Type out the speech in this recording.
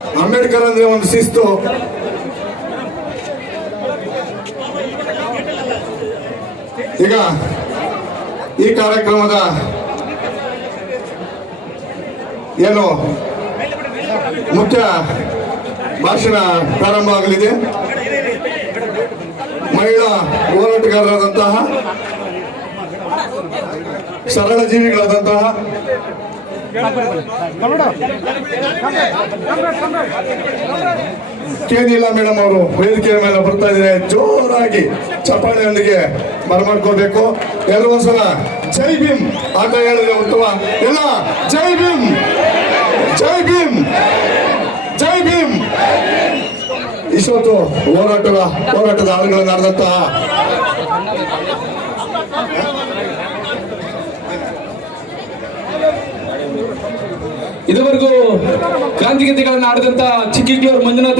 ಅಂಬೇಡ್ಕರ್ ಅಂದ್ರೆ ಒಂದು ಶಿಸ್ತು. ಈಗ ಈ ಕಾರ್ಯಕ್ರಮದ ಏನು ಮುಖ್ಯ ಭಾಷಣ ಪ್ರಾರಂಭ ಆಗಲಿದೆ. ಮಹಿಳಾ ಹೋರಾಟಗಾರರಾದಂತಹ ಸರಳ ಜೀವಿಗಳಾದಂತಹ ಕೆ ನೀಲಾ ಮೇಡಮ್ ಅವರು ವೇದಿಕೆಯ ಮೇಲೆ ಬರ್ತಾ ಇದ್ದಾರೆ. ಜೋರಾಗಿ ಚಪ್ಪಾಳೆಯೊಂದಿಗೆ ಬರಮಾಡ್ಕೋಬೇಕು. ಎಲ್ಲರೂ ಒಂದ್ಸಲ ಜೈ ಭೀಮ್ ಅಂತ ಹೇಳಿದ್ರೆ ಉತ್ತಮ. ಎಲ್ಲ ಜೈ ಭೀಮ್, ಜೈ ಭೀಮ್, ಜೈ ಭೀಮ್. ಇಷ್ಟೊತ್ತು ಹೋರಾಟದ ಹಾಡುಗಳನ್ನು ನಡೆದಂತಹ ಇದುವರೆಗೂ ಕ್ರಾಂತಿಗೀತೆಗಳನ್ನು ಆಡಿದಂತ ಚಿಕ್ಕಿಗ್ಲೂರು ಮಂಜುನಾಥ್